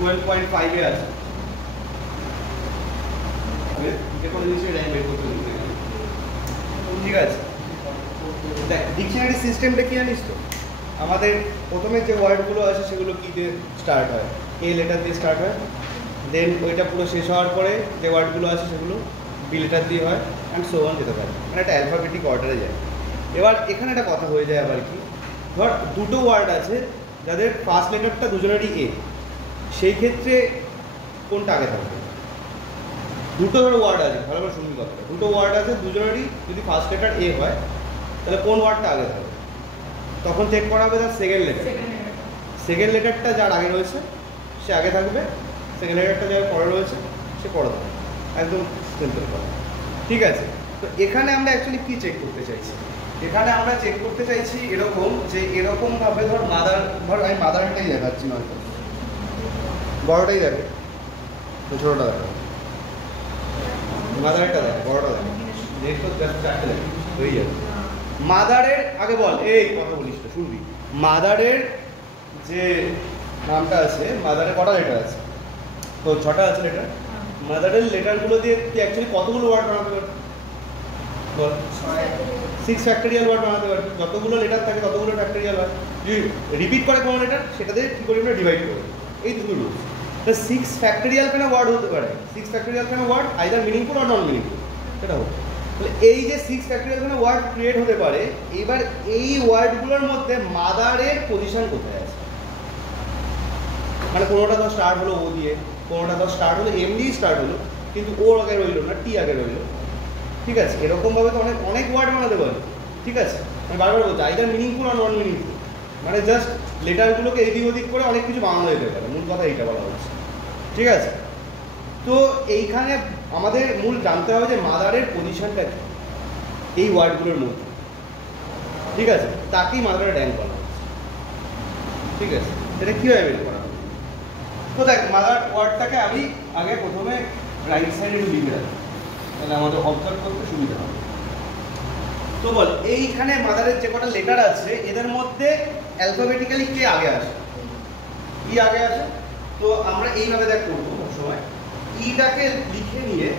12.5 এ আছে। এরপর জিনিসের র্যাঙ্ক বের করতে হবে, ঠিক আছে? দেখ ডিকশনারি সিস্টেমটা কি জানিস তো? আমাদের প্রথমে যে ওয়ার্ডগুলো আছে সেগুলো কি দিয়ে স্টার্ট হয়? এ লেটার দিয়ে স্টার্ট হয়, দেন ওইটা পুরো শেষ হওয়ার পরে যে ওয়ার্ডগুলো আছে সেগুলো বি লেটার দিয়ে হয়, অ্যান্ড সো অন যেতে পারে, মানে একটা অ্যালফাবেটিক অর্ডারে যায়। এবার এখানে একটা কথা হয়ে যায় আবার কি, ধর দুটো ওয়ার্ড আছে যাদের ফার্স্ট লেটারটা দুজনেরই এ, সেই ক্ষেত্রে কোনটা আগে থাকবে? দুটো ধরো ওয়ার্ড আছে, ভালো করে শুনবি কথাটা, দুটো ওয়ার্ড আছে দুজনেরই যদি ফার্স্ট লেটার এ হয় তাহলে কোন ওয়ার্ডটা আগে থাকবে? তখন চেক করা হবে তার সেকেন্ড লেটার। সেকেন্ড লেটারটা যার আগে রয়েছে সে আগে থাকবে, সেকেন্ড লেটারটা যার পরে রয়েছে সে পরে থাকবে, একদম সিম্পল কথা, ঠিক আছে? তো এখানে আমরা অ্যাকচুয়ালি কী চেক করতে চাইছি? এখানে আমরা চেক করতে চাইছি এরকম যে এরকমভাবে ধর আমি মাদারটাই দেখাচ্ছি, নয়তো বড়টাই দেখে, ছোটোটা দেখে, মাদারটা দেখে, বড়টা দেখে, নেক্সট চারটে দেখে হয়ে যাবে। মাদারের আগে বল, এই কথা বলিস তো, শুনবি। মাদারের যে নামটা আছে, মাদারের কটা লেটার আছে? তো 6টা আছে লেটার। মাদারের লেটারগুলো দিয়ে তুই অ্যাকচুয়ালি কতগুলো ওয়ার্ড বানাতে পারবি বল? 6 ফ্যাক্টরিয়াল ওয়ার্ড বানাতে পারবি। যতগুলো লেটার থাকে ততগুলো ফ্যাক্টরিয়াল হয়। যদি রিপিট করে কোনো লেটার সেটা দিয়ে কী করে আমরা ডিভাইড করবো, এই দুটো রুলস। তো 6 ফ্যাক্টরিয়াল কেন ওয়ার্ড হতে পারে? 6 ফ্যাক্টরিয়াল কেন ওয়ার্ড? আইদার মিনিংফুল আর নন মিনিংফুল, সেটা হচ্ছে। তাহলে এই যে 6 ফ্যাক্টরিয়াল কেন ওয়ার্ড ক্রিয়েট হতে পারে, এবার এই ওয়ার্ডগুলোর মধ্যে মাদারের পজিশন কোথায় আছে? মানে কোনোটা তো স্টার্ট হলো ও দিয়ে, কোনোটা তো স্টার্ট হলো এম দিয়ে স্টার্ট হলো, কিন্তু ওর আগে রইলো না, টি আগে রইলো, ঠিক আছে? এরকমভাবে তো অনেক অনেক ওয়ার্ড বানাতে পারি, ঠিক আছে? আমি বারবার বলছি আইদার মিনিংফুল আর নন মিনিংফুল, মানে জাস্ট লেটারগুলোকে এদিক ওদিক করে অনেক কিছু বানানো যেতে পারে, মূল কথা এইটা বলা হচ্ছে, ঠিক আছে? তো এইখানে আমাদের মূল জানতে হবে যে মাদারের পজিশনটা কি এই ওয়ার্ডগুলোর মধ্যে, ঠিক আছে? তাকেই মাদারের র্যাঙ্ক বলা হচ্ছে, ঠিক আছে? এটা কীভাবে বের করা হবে? তো দেখ মাদার ওয়ার্ডটাকে আমি আগে প্রথমে রাইট সাইডে একটু লিখে রাখি, তাহলে আমাদের অবজার্ভ করতে সুবিধা হবে। তো বল এইখানে মাদারের যে কটা লেটার আছে এদের মধ্যে অ্যালফাবেটিক্যালি কে আগে আসে? ই আগে আসে। তো আমরা এইভাবে দেখ করবো সবসময়, ইটাকে লিখে নিয়ে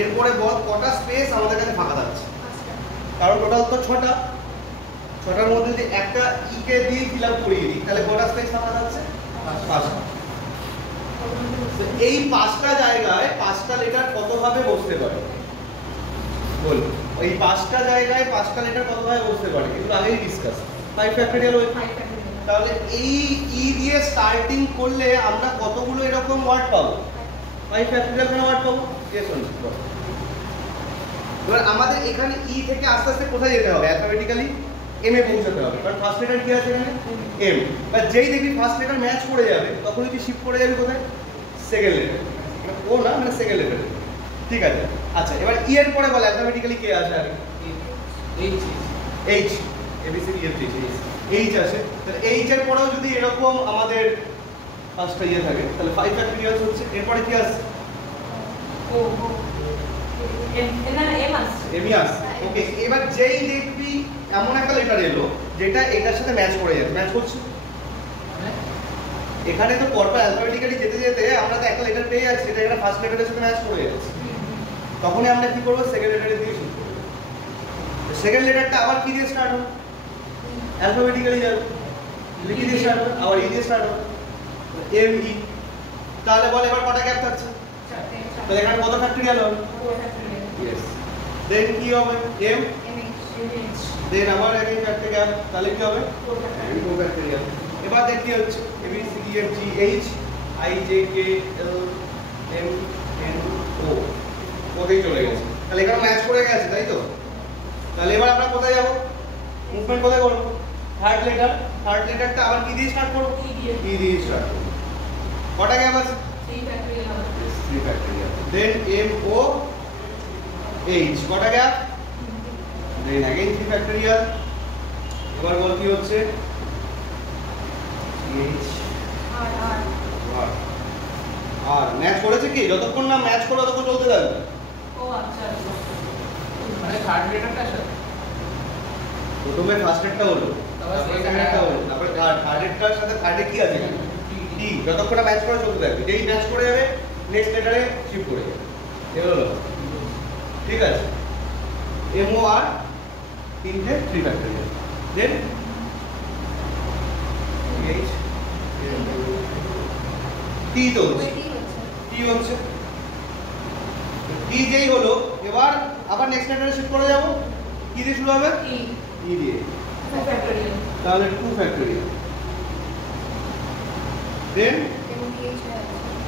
এরপরে বল কটা স্পেস আমাদের কাছে ফাঁকা থাকছে, কারণ টোটাল তো 6টার মধ্যে যদি একটা ইকে দিয়ে ফিল আপ করিয়ে দিই তাহলে কটা স্পেস ফাঁকা থাকছে? 5টা। এই 5টা জায়গায় 5টা লেটার কতভাবে বসতে পারে বল? এই 5টা জায়গায় 5টা লেটার কতভাবে বসতে পারে এগুলো আগেই ডিসকাস। 5 ফ্যাক্টরিয়াল ওই 5 ফ্যাক্টরিয়াল। তাহলে এই ই দিয়ে স্টার্টিং করলে আমরা কতগুলো এরকম ওয়ার্ড পাবো? 5 ফ্যাক্টরিয়াল কেন ওয়ার্ড পাবো? Yes or no? এবার আমাদের এখানে ই থেকে আস্তে আস্তে কোথায় যেতে হবে? অ্যালফাবেটিক্যালি এম এ পৌঁছাতে হবে, কারণ ফার্স্ট লেটার কি আছে এখানে? এম। বা যেই দেখবি ফার্স্ট লেটার ম্যাচ করে যাবে তখনই তুই শিফট করে যাবি কোথায়? সেকেন্ড লেটার, মানে ও না, মানে সেকেন্ড লেটার, ঠিক আছে? আচ্ছা এবার ই এর পরে বল অ্যালফাবেটিক্যালি কে আসে আগে? H, ABCD F G, H আসে। তাহলে এইচ এর পরেও যদি এরকম আমাদের 5টা ইয়ে থাকে তাহলে 5 ফ্যাক্টরিয়াল হচ্ছে। এরপরে কি আসছে? ও এম আসছে। ওকে, এবার যেই দেখবি এমন একটা লেটার এলো যেটা এটার সাথে ম্যাচ করে যাচ্ছে, ম্যাচ করছে, এখানে তো পরপর অ্যালফাবেটিক্যালি যেতে যেতে আমরা তো একটা লেটার পেয়ে যাচ্ছি যেটা এখানে ফার্স্ট লেটারের সাথে ম্যাচ করে যাচ্ছে, তখনই আমরা কি করবো? সেকেন্ড লেটারের দিকে শিফট করবো। সেকেন্ড লেটারটা আবার কি দিয়ে স্টার্ট হবে? অ্যালফাবেটিক্যালি যাবে, লিখে দিয়ে স্টার্ট হবে, আবার ই দিয়ে স্টার্ট হবে, এম ই। তাহলে বল এবার কটা গ্যাপ থাকছে? তাহলে এখানে কত ফ্যাক্টরিয়াল হবে? 4 ফ্যাক্টরিয়াল। ইয়েস। দেন কি হবে? এম, দেন আবার একটা গ্যাপ, তাহলে কি হবে? 4 ফ্যাক্টরিয়াল। এবার দেখ কি হচ্ছে? A B C D F G H I J K L M N O, কোথায় চলে গেছে? তাহলে এখানে ম্যাচ করে গেছে, তাই তো? তাহলে এবার আমরা কোথায় যাব? মুভমেন্ট কোথায় করব? থার্ড লেটারটা আবার কি দিয়ে স্টার্ট করব? ই দিয়ে স্টার্ট করব। কটা গ্যাপ আছে? 3 ফ্যাক্টরিয়াল হবে। 3 factorial. Then M O H, কটা গ্যাপ? Then again 3 factorial. এবার বল কি হচ্ছে? এইচ আর ম্যাচ করেছে কি? যতক্ষণ না ম্যাচ করে ততক্ষণ চলতে থাকবে। ও আচ্ছা, মানে থার্ড লেটারটা স্যার প্রথমে ফার্স্ট লেটারটা হলো, তারপরে সেকেন্ড লেটারটা হলো, তারপরে থার্ড লেটারের সাথে থার্ডে কি আছে? টি টি যতক্ষণ ম্যাচ করে চলতে থাকবে, যেই ম্যাচ করে যাবে নেক্সট লেটারে শিফট করে যাবে। এগুলো ঠিক আছে, এমও আর তিনটে 3 ফ্যাক্টরিয়াল, দেন টি তো হচ্ছে টি হচ্ছে টি যেই হলো, এবার আবার নেক্সট লেটারে শিফট করে যাব, কি দিয়ে শুরু হবে? E. ই দিয়ে, 2 factorial. তাহলে 2 ফ্যাক্টরিয়াল, দেন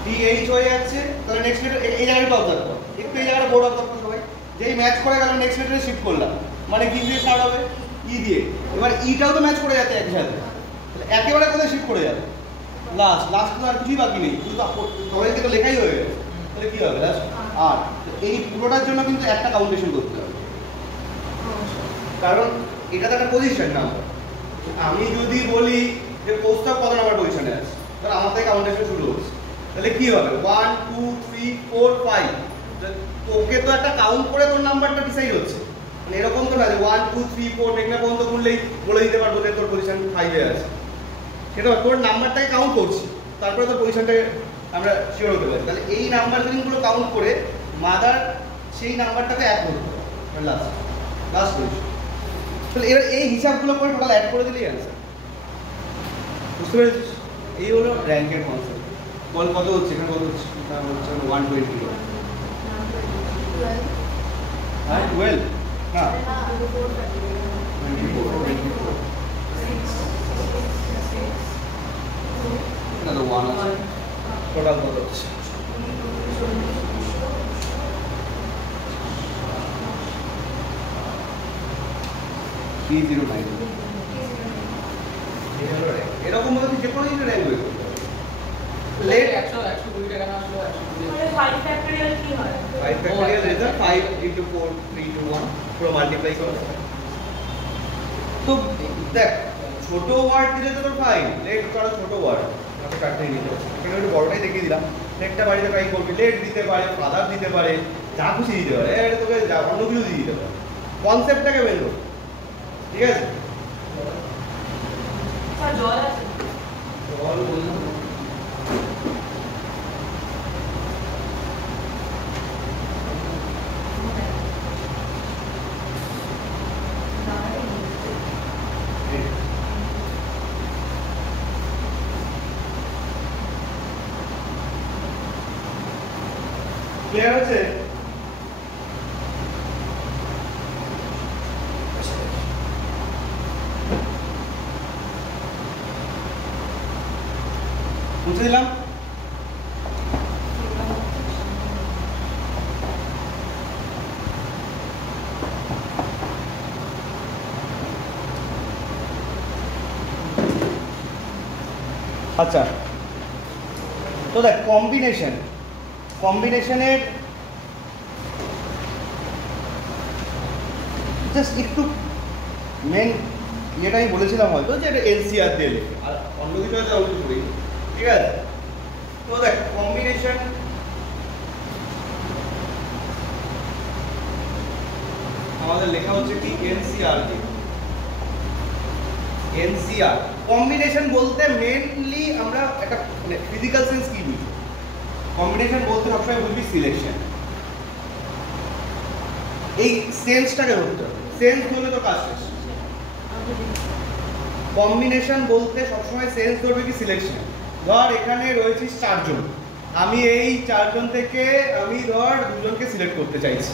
টিএইচ হয়ে যাচ্ছে। তাহলে নেক্সট লেটার এই জায়গাটা অবজার্ভ করো, একটু এই জায়গাটা বোর্ড অবজার্ভ করো সবাই, যেই ম্যাচ করে গেল নেক্সট লেটারে শিফট করলাম, মানে কি দিয়ে স্টার্ট হবে? ই দিয়ে। এবার ইটাও তো ম্যাচ করে যাচ্ছে একই সাথে, তাহলে একেবারে কোথায় শিফট করে যাবে? লাস্ট তো আর কিছুই বাকি নেই, শুধু সবাইকে তো লেখাই হয়ে গেছে, তাহলে কি হবে লাস্ট? আর এই পুরোটার জন্য কিন্তু একটা কাউন্টেশন করতে হবে, কারণ এটা তো একটা পজিশন নাম্বার। আমি যদি বলি যে কোস্টার কত নাম্বার পজিশনে আছে, তাহলে আমার থেকে কাউন্টেশন শুরু হচ্ছে, তাহলে কি হবে? 1 2 3 4 5, তোকে তো একটা কাউন্ট করে তোর নাম্বারটা ডিসাইড হচ্ছে, মানে এরকম তো না যে 1 2 3 4 মেঘনা পর্যন্ত বললেই বলে দিতে পারবো যে তোর পজিশন 5 এ আছে, সেটা তোর নাম্বারটাকে কাউন্ট করছি, তারপরে তোর পজিশনটাকে আমরা শিওর হতে পারি। তাহলে এই নাম্বারগুলো কাউন্ট করে মাদার সেই নাম্বারটাকে অ্যাড করতে হবে লাস্ট পজিশন। তাহলে এবার এই হিসাবগুলো করে টোটাল অ্যাড করে দিলেই অ্যান্সার। বুঝতে পেরেছিস? এই হলো র্যাঙ্কের কনসেপ্ট। বল কত হচ্ছে এখানে? কত হচ্ছে? এটা হচ্ছে 120। হ্যাঁ 12 না 24 না তো 1 আছে। টোটাল কত হচ্ছে? এরকম ভাবে যে কোনো জিনিস র্যাঙ্ক হয়ে লেট 100 120 টাকা না আসলো 120। মানে 5 factorial কি হয়? 5 factorial রেজাল্ট 5 into 4 3 to 1 পুরো মাল্টিপ্লাই করো। তো দেখ ছোট ওয়ার্ড দিলে তো তোর ফাইন, লেট করো ছোট ওয়ার্ড, আমাকে কাটতে নিতে হবে। এখানে একটু বড়টাই দেখিয়ে দিলাম। লেটটা বাড়িতে ট্রাই করবি, লেট দিতে পারে, ফাদার দিতে পারে, যা খুশি দিতে পারে, এটা তোকে অন্য কিছু দিয়ে দিতে পারে, কনসেপ্টটাকে বের করো। ঠিক আছে? স্যার জল আছে? জল বললাম ক্লিয়ার হচ্ছে? বুঝে দিলাম। আচ্ছা তো দেখ কম্বিনেশনের জাস্ট একটু মেন ইয়েটা আমি বলেছিলাম হয়তো যে এটা এনসিআর দিয়ে লেখে, আর অন্য কিছু হয়তো আমি কিছু করি। ঠিক আছে? তো দেখ কম্বিনেশন আমাদের লেখা হচ্ছে কি এনসিআর দিয়ে। এনসিআর কম্বিনেশন বলতে মেইনলি আমরা একটা ফিজিক্যাল সেন্স কি বুঝি? কম্বিনেশন বলতে সবসময় বুঝবি সিলেকশন। এই সেন্সটাকে ধরতে হবে, সেন্স ধরলে তো কাজ শেষ। কম্বিনেশন বলতে সবসময় সেন্স ধরবে কি সিলেকশন। ধর এখানে রয়েছিস 4 জন, আমি এই 4 জন থেকে আমি ধর 2 জনকে সিলেক্ট করতে চাইছি।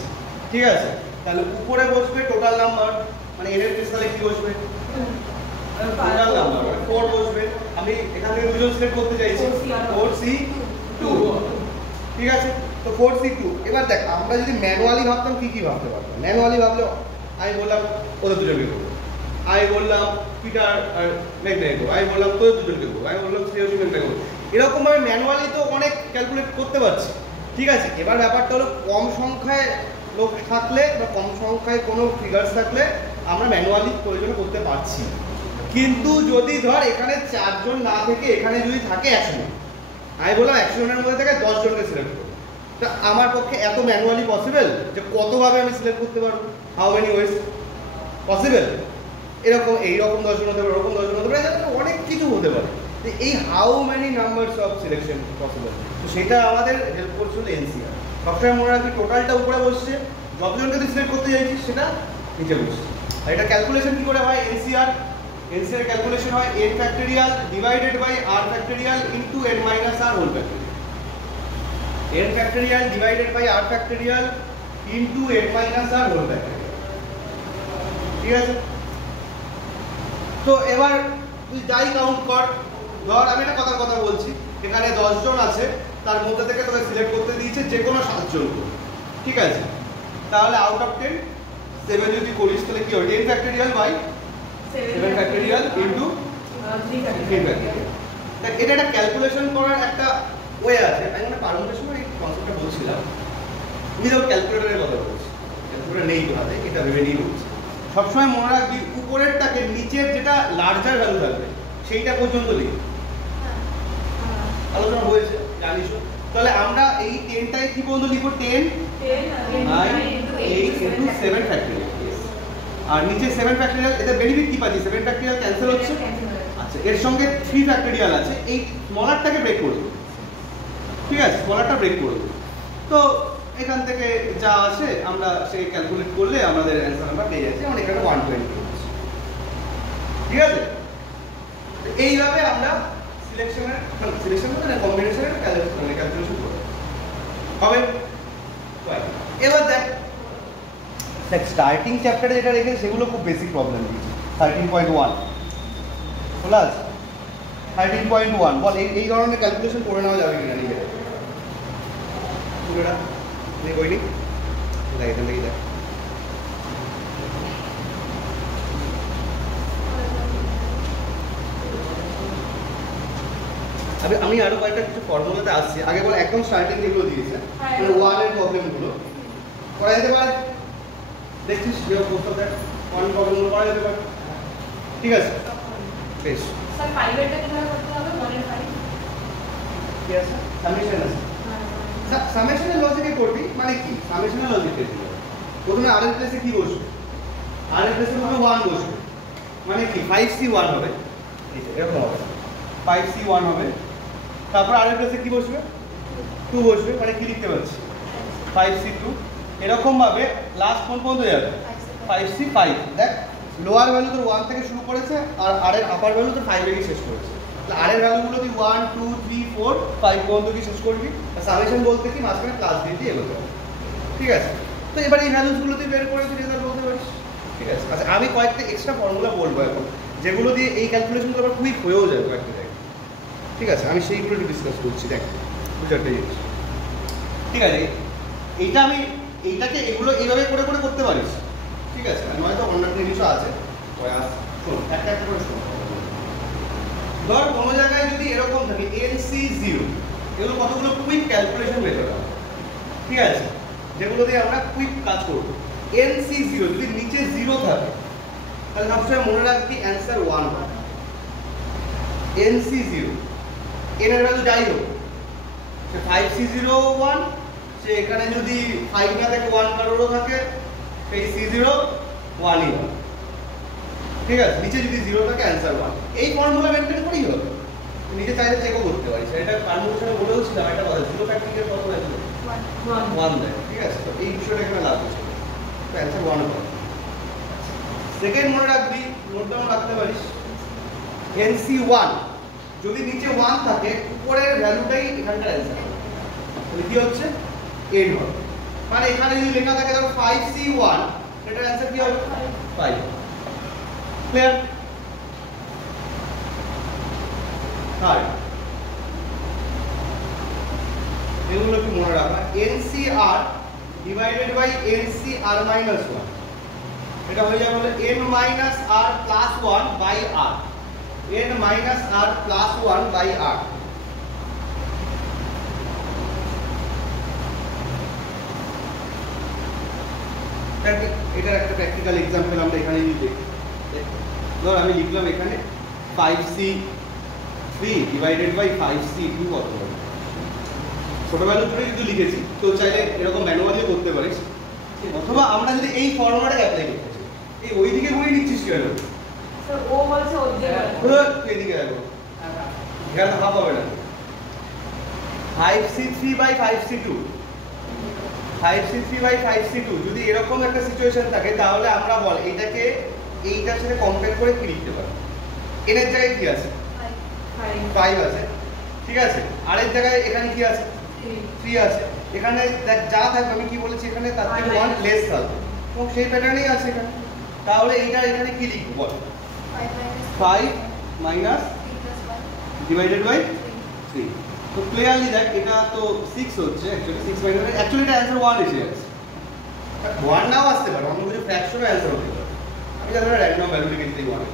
ঠিক আছে? তাহলে উপরে বসবে টোটাল নাম্বার, মানে এর এর তাহলে কি বসবে? টোটাল নাম্বার মানে 4 বসবে। আমি এখান থেকে 2 জন সিলেক্ট করতে চাইছি, 4C2। ঠিক আছে? তো 4C2। এবার দেখ আমরা যদি ম্যানুয়ালি ভাবতাম কি কি ভাবতে পারতাম। ম্যানুয়ালি ভাবলে আমি বললাম ওদের 2 জনকে করবো, আমি বললাম পিটার আর মেঘনাকে করবো, আমি বললাম তোদের 2 জনকে করবো, আমি বললাম শ্রেয়সী মেঘনাকে করবো। এরকম ভাবে ম্যানুয়ালি তো অনেক ক্যালকুলেট করতে পারছি। ঠিক আছে? এবার ব্যাপারটা হলো কম সংখ্যায় লোক থাকলে বা কম সংখ্যায় কোনো ফিগার্স থাকলে আমরা ম্যানুয়ালি প্রয়োজনে করতে পারছি। কিন্তু যদি ধর এখানে 4 জন না থেকে এখানে যদি থাকে 100 জন, আমি বললাম 100 জনের মধ্যে থেকে 10 জনকে সিলেক্ট করবো, তা আমার পক্ষে এত ম্যানুয়ালি পসিবল যে কতভাবে আমি সিলেক্ট করতে পারবো? How many ways possible? এরকম এইরকম 10 জন হতে পারে, ওরকম 10 জন হতে পারে, অনেক কিছু হতে পারে। এই how many numbers of selection possible, তো সেটা আমাদের হেল্প করছিল এনসিআর। সবসময় মনে রাখবি টোটালটা উপরে বসছে, যতজনকে তুই সিলেক্ট করতে চাইছিস সেটা নিচে বসছে। আর এটা ক্যালকুলেশন কী করে হয়? এনসিআর ক্যালকুলেশন হয় n factorial divided by r factorial into n minus r whole factorial. n factorial divided by r factorial into n minus r whole factorial. ঠিক আছে? তো এবার তুই যাই কাউন্ট কর, ধর আমি একটা কথা বলছি, এখানে 10 জন আছে, তার মধ্যে থেকে তোকে সিলেক্ট করতে দিয়েছে যে কোনো 7 জনকে। ঠিক আছে? তাহলে আউট অফ 10 7 যদি করিস তাহলে কি হবে? 10 factorial by 7 factorial into 3 factorial. এটা একটা ক্যালকুলেশন করার একটা ওয়ে আছে। আমি মানে পারমিটের সময় এই কনসেপ্টটা বলছিলাম, উইদাউট ক্যালকুলেটরের কথা বলছি, ক্যালকুলেটর নেই তো হাতে, এটা ভেবে নিয়ে বলছি। সবসময় মনে রাখবি উপরেরটাকে নিচের যেটা লার্জার ভ্যালু থাকবে সেইটা পর্যন্ত লিখ। আলোচনা হয়েছে জানিস? তাহলে আমরা এই 10টাই কি পর্যন্ত লিখবো? 10 8 ইনটু 7 ফ্যাক্টোরিয়াল। আর নিচে 7 ফ্যাক্টোরিয়াল, এতে বেনিফিট কি পাচ্ছি? 7 ফ্যাক্টোরিয়াল ক্যান্সেল হচ্ছে। আচ্ছা, এর সঙ্গে 3 ফ্যাক্টোরিয়াল আছে, এই স্মলারটাকে ব্রেক করে দেবো। ঠিক আছে, স্মলারটা ব্রেক করে দেবো। তো এখান থেকে যা আছে আমরা সেই ক্যালকুলেট করলে আমাদের অ্যান্সার নাম্বার পেয়ে যাচ্ছে, যেমন এখানে 120। ঠিক আছে? এইভাবে আমরা সিলেকশনের মানে কম্বিনেশনের ক্যালকুলেশন করব। হবে? এবার দেখ স্টার্টিং চ্যাপ্টারে যেটা রেখেছে সেগুলো খুব বেসিক প্রবলেম দিয়েছে। 13.1 প্লাস 13.1 বল এই ধরনের ক্যালকুলেশন করে নেওয়া যাবে কিনা নিজেরা? পুরোটা নেই বই নেই, দেখ এখান থেকেই দেখ। আমি আরো কয়েকটা কিছু ফর্মুলাতে আসছি, আগে বল একদম স্টার্টিং যেগুলো দিয়েছে মানে 1 এর প্রবলেমগুলো করা যেতে পারে। দেখছিস যে প্রস্তাব দেখ 1 প্রবলেমগুলো করা যেতে পারে। ঠিক আছে, বেশ। স্যার 5 এরটা কিভাবে করতে হবে? 1 এর 5 কি আছে? সামেশন আছে। সামেশনের লজিকে করবি মানে কি? সামেশনের লজিকে দিবি প্রথমে আর এর প্লেসে কি বসবে? আর এর প্লেসে প্রথমে 1 বসবে, মানে কি 5c1 হবে। এরকম হবে 5c1 হবে। তারপর আর এর প্লেসে কি বসবে? 2 বসবে, মানে কি লিখতে পাচ্ছি? 5c2। এরকম ভাবে লাস্ট কোন পর্যন্ত যাবে? 5c5। দেখ লোয়ার ভ্যালু তো 1 থেকে শুরু করেছে, আর আর এর আপার ভ্যালু তো 5 এ শেষ করেছে। তাহলে আর এর ভ্যালুগুলো তুই 1 2 3 4 5 পর্যন্ত কি শেষ করবি। সামেশন বলতে কি মাঝখানে ক্লাস দিয়ে এগোতে হবে। ঠিক আছে? তো এবার এই ভ্যালুসগুলো তুই বের করে তুই রেজাল্ট বলতে পারিস। ঠিক আছে? আচ্ছা, আমি কয়েকটা এক্সট্রা ফর্মুলা বলবো এখন, যেগুলো দিয়ে এই ক্যালকুলেশনগুলো আবার কুইক হয়েও যাবে কয়েকটা জায়গায়। ঠিক আছে? আমি সেইগুলো একটু ডিসকাস করছি। দেখ বুঝতে জিনিস। ঠিক আছে, এইটাকে এগুলো এইভাবে করে করে করতে পারিস। ঠিক আছে? আর নয়তো অন্যান্য জিনিসও আছে, শোন একটা একটা করে শোন। ধর কোনো জায়গায় যদি এরকম থাকে NC0, এগুলো কতগুলো কুইক ক্যালকুলেশন মেথড আছে। ঠিক আছে? যেগুলো দিয়ে আমরা কুইক কাজ করব। NC0 যদি নিচে 0 থাকে তাহলে সবসময় মনে রাখবি অ্যান্সার 1 হবে। NC0 n এর ভ্যালু যাই হোক, সে 5C01, সে এখানে যদি 5 না থাকে 1 কারোরও থাকে, সেই C0 1ই হবে। ঠিক আছে? নিচে যদি 0 থাকে অ্যান্সার 1। এই ফর্মুলা মেনটেন করেই হবে। নিজে চাইলে চেকও করতে পারিস। এটা কনভেনশনে বলেও ছিলাম একটা কথা, 0 ফ্যাক্টরিয়াল কত দেয়? 1 দেয়। ঠিক আছে? তো এই বিষয়টা এখানে লাগবে, তো অ্যান্সার 1 হবে। সেকেন্ড মনে রাখবি, নোট ডাউন রাখতে পারিস, NC1 যদি নিচে 1 থাকে উপরের ভ্যালুটাই এখানকার অ্যান্সার হবে। তাহলে কি হচ্ছে? n হবে। মানে এখানে যদি লেখা থাকে ধরো 5C1, এটার অ্যান্সার কি হবে? 5। ক্লিয়ার? থার্ড, এগুলো কি মনে রাখা? NCR divided by NCR minus 1, এটা হয়ে যাবে বলে n minus r plus 1 by r। n minus r plus 1 by r। এটার একটা প্র্যাকটিক্যাল এক্সাম্পল আমরা এখানে নিতে, ধর আমি লিখলাম এখানে 5c3 ডিভাইডেড বাই 5c2 কত হবে? ছোট ভ্যালু করে কিন্তু লিখেছি, তো চাইলে এরকম ম্যানুয়ালিও করতে পারিস, অথবা আমরা যদি এই ফর্মুলাটা অ্যাপ্লাই করতে চাই, এই ওইদিকে ঘুরিয়ে নিচ্ছিস কেন? স্যার ও বলছে ওর যে এদিকে দেখো, এখানে তো হাফ হবে না 5c3 by 5c2 5c3 by 5c2 যদি এরকম একটা সিচুয়েশন থাকে তাহলে আমরা বল এটাকে এইটার সাথে কম্পেয়ার করে কি লিখতে পারি n এর জায়গায় কি আছে 5 আছে ঠিক আছে আর এর জায়গায় এখানে কি আছে 3 আছে এখানে দেখ যা থাকবে আমি কি বলেছি এখানে তার থেকে 1 লেস থাকবে এবং সেই প্যাটার্নেই আছে এখানে তাহলে এইটা এখানে কি লিখব বল 5 মাইনাস ডিভাইডেড বাই 3 তো ক্লিয়ারলি দেখ এটা তো 6 হচ্ছে অ্যাকচুয়ালি এটা অ্যানসার 1 এসে যাচ্ছে 1 নাও আসতে পারে অন্য কিছু ফ্র্যাকশনও অ্যানসার হতে পারে আমি জানি না র্যান্ডম ভ্যালু লিখে দিতেই 1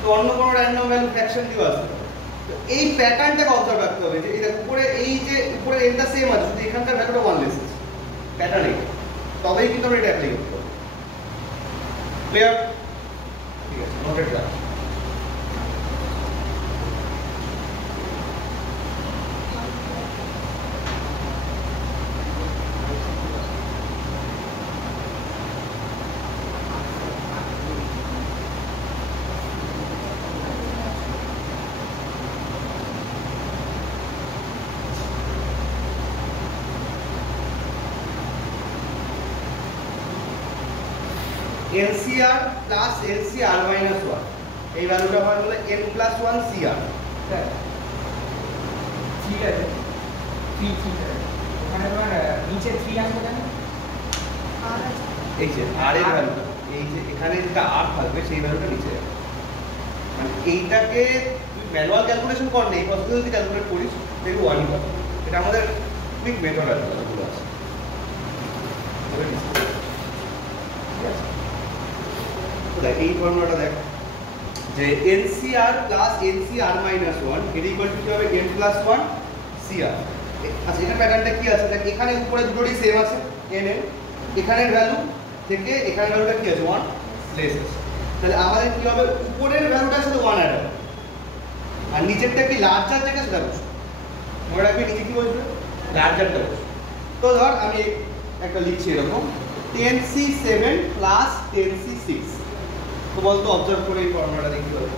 তো অন্য কোনো র্যান্ডম ভ্যালু ফ্র্যাকশন দিও আসতে পারে তো এই প্যাটার্নটাকে অবজার্ভ রাখতে হবে যে এই দেখ উপরে এই যে উপরে এনটা সেম আছে শুধু এখানকার ভ্যালুটা 1 লেস আছে প্যাটার্ন এই তবেই কিন্তু আমরা এটা অ্যাপ্লাই করতে পারবো ক্লিয়ার ঠিক আছে নোটেড রাখ LCR plus LCR minus 1 এই ভ্যালুটা হয় হলো n plus 1 CR স্যার ঠিক আছে 3 ঠিক আছে ওখানে তোমার নিচে 3 আসবে কেন এই যে r এর ভ্যালু এই যে এখানে যেটা r থাকবে সেই ভ্যালুটা নিচে যাবে মানে এইটাকে তুই ম্যানুয়াল ক্যালকুলেশন কর না এই প্রসেসে যদি ক্যালকুলেট করিস দেখবি 1 ই পাবি এটা আমাদের কুইক মেথড আছে যেগুলো আছে ঠিক আছে দেখ এই ফর্মুলাটা দেখ যে NCR প্লাস NCR মাইনাস 1 এর ইকুয়াল টু কি হবে n প্লাস 1 CR আচ্ছা এটা প্যাটার্নটা কি আছে দেখ এখানে উপরে দুটোই সেম আছে n এর এখানের ভ্যালু থেকে এখানের ভ্যালুটা কি আছে 1 লেস আছে তাহলে আমাদের কি হবে উপরের ভ্যালুটার সাথে 1 অ্যাড হবে আর নিচেরটা কি লার্জার যেটা সেটা বসবে মনে রাখবি নিচে কি বসবে লার্জারটা বসবে তো ধর আমি একটা লিখছি এরকম 10C7 প্লাস 10C6 তো বলতো অবজার্ভ করে এই ফর্মুলাটা দেখতে হবে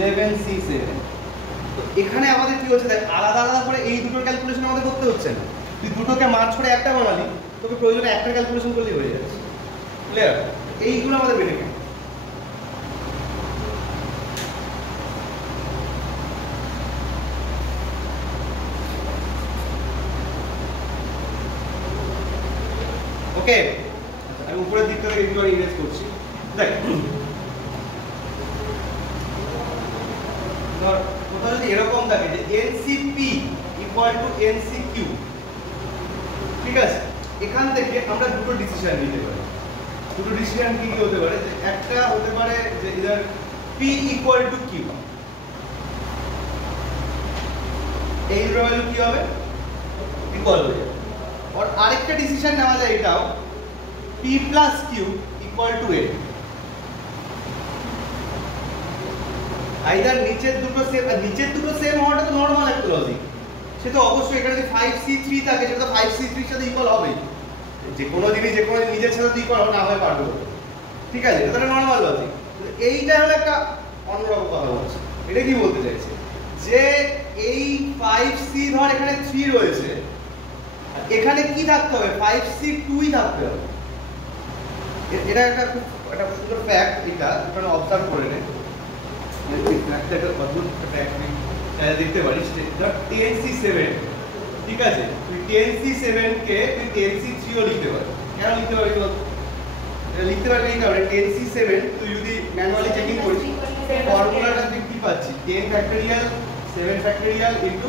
11C7 তো এখানে আমাদের কি হচ্ছে দেখ আলাদা আলাদা করে এই দুটোর ক্যালকুলেশন আমাদের করতে হচ্ছে না তুই দুটোকে মার্জ করে একটা বানালি তোকে প্রয়োজনে একটা ক্যালকুলেশন করলেই হয়ে যাচ্ছে ক্লিয়ার এইগুলো আমাদের বেনিফিট ওকে আমি উপরের দিক থেকে একটু ইরেজ করছি দেখ ধর কোথাও যদি এরকম থাকে যে NCP ইকুয়াল টু NCQ ঠিক আছে এখান থেকে আমরা দুটো ডিসিশন নিতে পারি দুটো ডিসিশন কি কি হতে পারে যে একটা হতে পারে যে इधर P ইকুয়াল টু Q এই ভ্যালু কি হবে ইকুয়াল হয়ে যাবে और আরেকটা ডিসিশন নেওয়া যায় এটাও P plus Q equal to A either নিচের দুটো সেম হওয়াটা তো নরমাল একটা লজিক সে তো অবশ্যই এখানে যদি 5C3 থাকে সেটা তো 5C3 এর সাথে ইকুয়াল হবে যে কোনো জিনিস যে কোনো নিজের সাথে তো ইকুয়াল না হয় পারবে ঠিক আছে এটা তো নরমাল লজিক এইটা হলো একটা অন্যরকম কথা বলছে এটা কি বলতে চাইছে যে এই 5C ধর এখানে 3 রয়েছে এখানে কি থাকতে হবে 5C2 ই থাকতে হবে এটা একটা সুন্দর ফ্যাক্ট এটা এখানে অবজার্ভ করে নে একটা অদ্ভুত ফ্যাক্ট দেখতে পারিস ধর 10C7 ঠিক আছে তুই 10C7 কে তুই 10C3 ও লিখতে পারিস কেন লিখতে পারবি এটা লিখতে পারবি এই কারণে 10C7 তুই যদি ম্যানুয়ালি চেকিং করিস ফর্মুলাটা তুই কি পাচ্ছিস 10 ফ্যাক্টরিয়াল 7 ফ্যাক্টরিয়াল ইনটু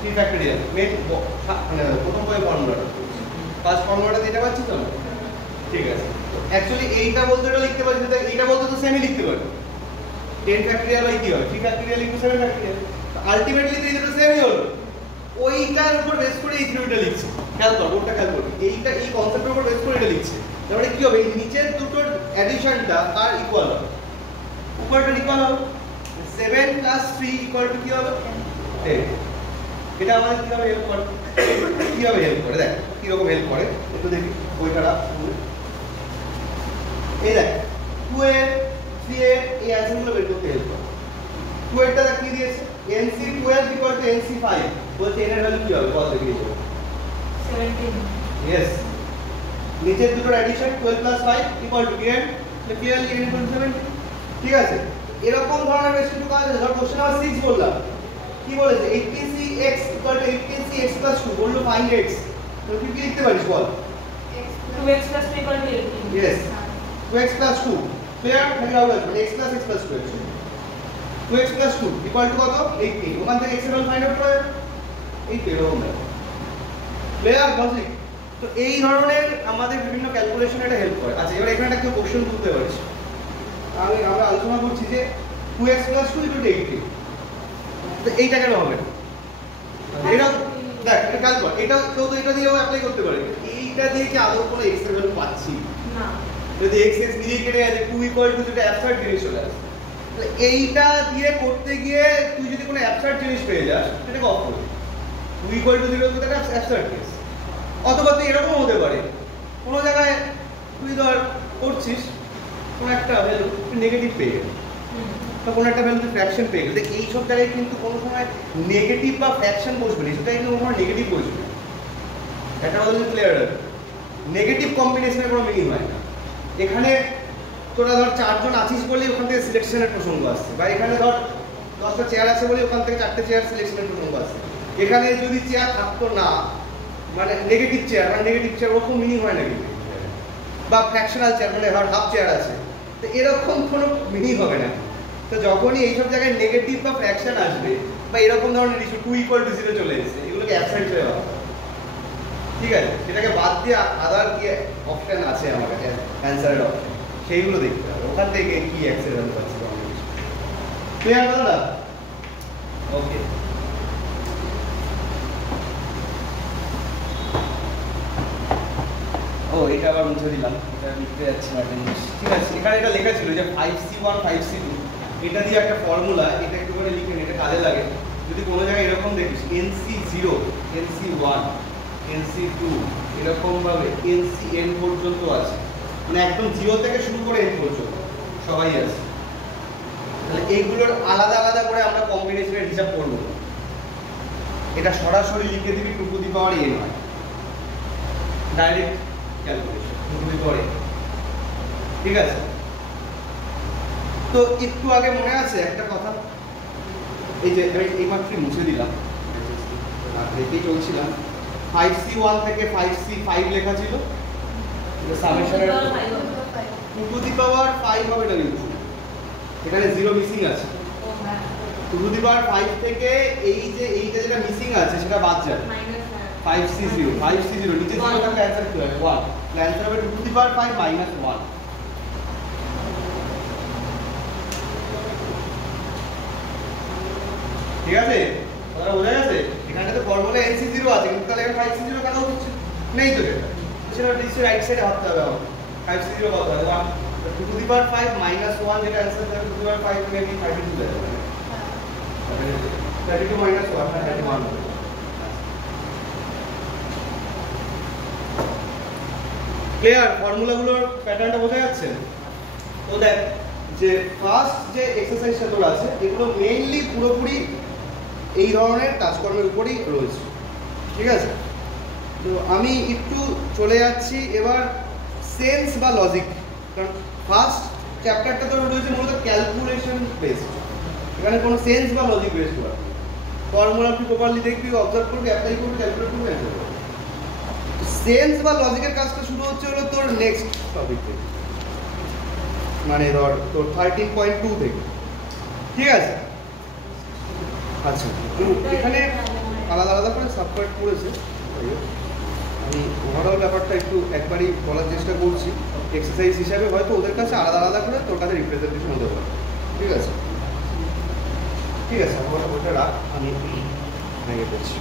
3 ফ্যাক্টরিয়াল মেন মানে প্রথম বই ফর্মুলাটা ফার্স্ট ফর্মুলাটা দিতে পারছিস তো ঠিক আছে অ্যাকচুয়ালি এইটা বলতে এটা লিখতে পারছিস এইটা বলতে তো সেমই লিখতে পারবি 10 ফ্যাক্টরিয়াল বাই কি হবে 3 ফ্যাক্টরিয়াল ইনটু 7 ফ্যাক্টরিয়াল আলটিমেটলি তো এটা সেমই হলো ওইটার উপর বেস করে এই থিওরিটা লিখছি খেয়াল কর ওটা খেয়াল কর এইটা এই কনসেপ্টের উপর বেস করে এটা লিখছে তাহলে কি হবে এই নিচের দুটোর অ্যাডিশনটা তার ইকুয়াল হবে উপরটা ইকুয়াল হবে 7 প্লাস 3 ইকুয়াল টু কি হবে 10 এটা আমাদের কিভাবে হেল্প করে কিভাবে হেল্প করে দেখ কি রকম হেল্প করে একটু দেখি বইটা এই দেখ 2a 3a এই অ্যান্সারগুলো বের করতে হেল্প করে। 2a টা কি দিয়েছে nc 12 nc 5 বলতে n এর ভ্যালু কি হবে কত লিখে দেবো 17 ইয়েস নিচের দুটোর অ্যাডিশন 12 + 5 n তো ক্লিয়ারলি n 17 ঠিক আছে। এরকম ধরনের বেশ কিছু কাজ আছে। ধর কোশ্চেন নাম্বার 6 বললাম কি বলেছে 18cx 18cx + 2 বললো ফাইন্ড x তো তুই কি লিখতে পারিস বল 2x + 3 = 18 yes 2x + 2 ক্লিয়ার নাকি আউট আছে মানে x + x + 2 2x + 2 কত 18 ওখান থেকে x এর ভ্যালু ফাইন্ড আউট করে এই এরকম ক্লিয়ার লজিক। তো এই ধরনের আমাদের বিভিন্ন ক্যালকুলেশন এটা হেল্প করে। আচ্ছা এবার এখানে একটা কোশ্চেন তুলতে পারিস আমরা আলোচনা করছি যে 2x + 2 = 18 তো এইটা কেন হবে এটা দেখ এটা কাজ কর এটা কেউ তো এটা দিয়েও অ্যাপ্লাই করতে পারে এইটা দিয়ে কি আদৌ কোনো x এর ভ্যালু পাচ্ছি না যদি x নিজেই কেটে গেছে 2 = যেটা অ্যাবসার্ড জিনিস চলে আসে তাহলে এইটা দিয়ে করতে গিয়ে তুই যদি কোনো অ্যাবসার্ড জিনিস পেয়ে যাস সেটাকে অফ করবি 2 = 0 তো একটা অ্যাবসার্ড কেস। অথবা তুই এরকম হতে পারে কোনো জায়গায় তুই ধর করছিস কোনো একটা ভ্যালু নেগেটিভ পেয়ে গেলি বা কোনো একটা ভ্যালু ফ্র্যাকশন পেয়ে গেলি এই সব জায়গায় কিন্তু কোনো সময় নেগেটিভ বা ফ্র্যাকশন বসবে না সেটা কিন্তু কোনো সময় নেগেটিভ বসবে একটা কথা যদি ক্লিয়ার হবে নেগেটিভ কম্বিনেশনের কোনো মিনিং হয় না। এখানে তোরা ধর 4 জন আছিস বলেই ওখান থেকে সিলেকশনের প্রসঙ্গ আসছে বা এখানে ধর 10টা চেয়ার আছে বলে ওখান থেকে 4টে চেয়ার সিলেকশনের প্রসঙ্গ আসছে। এখানে যদি চেয়ার থাকতো না মানে নেগেটিভ চেয়ার মানে নেগেটিভ চেয়ার ওরকম মিনিং হয় না কিন্তু বা ফ্র্যাকশনাল চেয়ার মানে হাফ চেয়ার আছে তো এরকম কোনো মিনিং হবে না। তো যখনই এইসব জায়গায় নেগেটিভ বা ফ্র্যাকশন আসবে বা এরকম ধরনের ইস্যু 2 = 0 চলে এসেছে এগুলোকে অ্যাবসেন্ট হয়ে যাবে ঠিক আছে। সেটাকে বাদ দিয়ে আদার কি অপশন আছে আমার কাছে অ্যানসারের অপশন সেইগুলো দেখতে হবে ওখান থেকে কি অ্যাক্সেস হতে পারছে ক্লিয়ার দাদা ওকে। ও এটা আবার মুছে দিলাম এটা লিখতে যাচ্ছি না একটা জিনিস ঠিক আছে। এখানে এটা লেখা ছিল যে 5c1 5c2 এটা দিয়ে একটা ফর্মুলা এটা একটু করে লিখে নিন এটা কাজে লাগে যদি কোনো জায়গায় এরকম দেখিস nc0 nc1 nc2 এরকম ভাবে ncn পর্যন্ত আছে মানে একদম 0 থেকে শুরু করে n পর্যন্ত সবাই আছে তাহলে এইগুলোর আলাদা আলাদা করে আমরা কম্বিনেশনের হিসাব করব এটা সরাসরি লিখে দিবি 2n হয় ডাইরেক্ট ক্যালকুলেশন 2n ঠিক আছে। তো একটু আগে মনে আছে একটা কথা এই যে আমি এইমাত্র মুছে দিলাম এটাই চলছিলাম 5c1 থেকে 5c5 লেখা ছিল সামেশনের 2n হবে না কিন্তু এখানে 0 মিসিং আছে 2n থেকে এই যে এইটা যেটা মিসিং আছে সেটা বাদ যাবে 5c0 নিচে 0 থাকলে অ্যানসার কি হবে 1 অ্যানসার হবে 2n - 1 ঠিক আছে কথাটা বোঝা গেছে। এখানে তো ফর্মুলা nc0 আছে কিন্তু তাহলে এখানে 5c0 কেন হচ্ছে নেই তো এটা সেটা নিশ্চয়ই রাইট সাইডে ভাবতে হবে আমাকে 5c0 কত হবে 1 2n - 1 যেটা অ্যানসার হবে 2n মেবি 32 দেবে 32 - 1 31 ক্লিয়ার ফর্মুলাগুলোর প্যাটার্নটা বোঝা যাচ্ছে। তো দেখ যে ফার্স্ট যে এক্সারসাইজটা তোর আছে এগুলো মেইনলি পুরোপুরি এই ধরনের কাজকর্মের উপরেই রয়েছে ঠিক আছে। তো আমি একটু চলে যাচ্ছি এবার সেন্স বা লজিক কারণ ফার্স্ট চ্যাপ্টারটা তোর রয়েছে মূলত ক্যালকুলেশন বেসড এখানে কোনো সেন্স বা লজিক বেসড করা ফর্মুলা তুই প্রপারলি দেখবি অবজার্ভ করবি অ্যাপ্লাই করবি ক্যালকুলেট করবি অ্যান্সার করবি। সেন্স বা লজিকের কাজটা শুরু হচ্ছে হলো তোর নেক্সট টপিক থেকে মানে ধর তোর 13.2 থেকে ঠিক আছে। আচ্ছা এখানে আলাদা আলাদা করে সাবপার্ট করেছে আমি ওভারঅল ব্যাপারটা একটু একবারই বলার চেষ্টা করছি এক্সারসাইজ হিসাবে হয়তো ওদের কাছে আলাদা আলাদা করে তোর কাছে রিপ্রেজেন্টেশন হতে পারে ঠিক আছে আমার ওটা রাখ আমি ভেঙে করছি।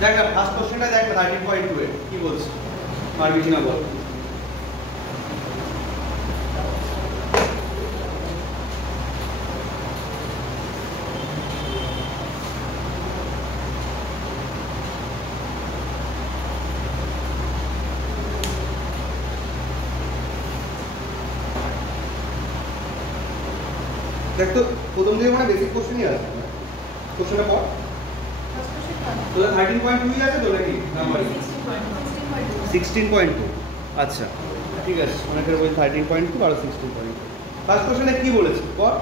দেখ না ফার্স্ট কোশ্চেনটা দেখ 13.2 এ কি বলছে পারবি কিনা বল। দেখ তো প্রথম দিকে মানে বেসিক কোশ্চেনই আছে, কোশ্চেনের পর তোদের 13.2 আছে তো নাকি নাম্বার? 16.2। আচ্ছা ঠিক আছে, অনেকের বই 13.2 আর 16.2। ফার্স্ট কোশ্চেনে কি বলেছে বল?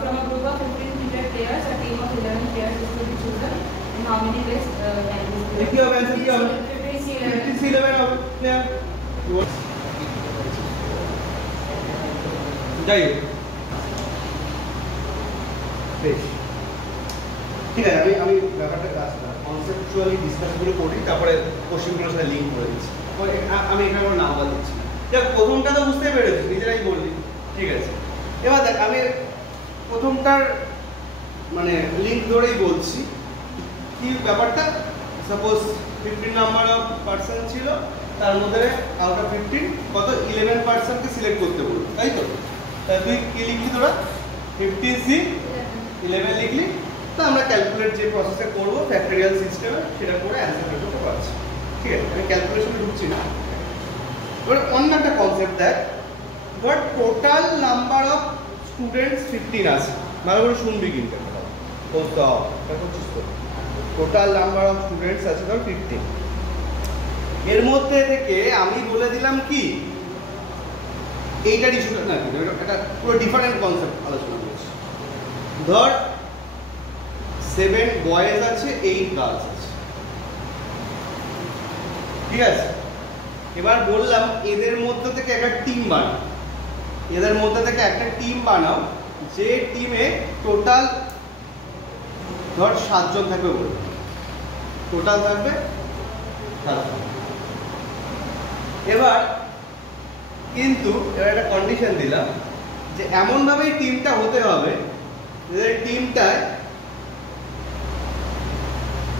From a group of 15 cricket players, a team of 11 players is to be chosen. In how many ways can this be? কি হবে অ্যানসার কি হবে? 11 হবে ক্লিয়ার। যাই হোক বেশ ঠিক আছে, আমি ব্যাপারটা কনসেপচুয়ালি ডিসকাসগুলো করি, তারপরে কোশ্চেনগুলোর সাথে লিঙ্ক করে দিচ্ছি। আমি এখানে কোনো নাম্বার দিচ্ছি না। দেখ প্রথমটা তো বুঝতেই পেরেছি, নিজেরাই বললি, ঠিক আছে। এবার দেখ আমি প্রথমটার মানে লিঙ্ক ধরেই বলছি কি ব্যাপারটা। সাপোজ 15 নাম্বার অফ পার্সন ছিল, তার মধ্যে আউট অফ 15 কত 11 পার্সনকে সিলেক্ট করতে বলবো, তাই তো? তাহলে তুই কি লিখলি তোরা? 15C 11 লিখলি। তো আমরা ক্যালকুলেট যে প্রসেসে করবো ফ্যাক্টরিয়াল সিস্টেমে, সেটা করে অ্যান্সার বের করতে পারছি, ঠিক আছে? আমি ক্যালকুলেশনে ঢুকছি না। এবার অন্য একটা কনসেপ্ট দেখ, but total number of students 15 আছে। ভালো করে শুনবি কিন্তু টোটাল নাম্বার অফ স্টুডেন্টস আছে ধর 15। এর মধ্যে থেকে আমি বলে দিলাম কি এইটার ইস্যুটা না, কিন্তু এটা পুরো ডিফারেন্ট কনসেপ্ট আলোচনা করছি। ধর 7 বয়েজ আছে, 8 গার্লস আছে, ঠিক আছে? এবার বললাম এদের মধ্যে থেকে একটা টিম বানাও, এদের মধ্যে থেকে একটা টিম বানাও যে টিমে টোটাল ধর 7 জন থাকবে, বলে টোটাল থাকবে 7 জন। এবার কিন্তু এবার একটা কন্ডিশন দিলাম যে এমনভাবেই টিমটা হতে হবে যে টিমটায়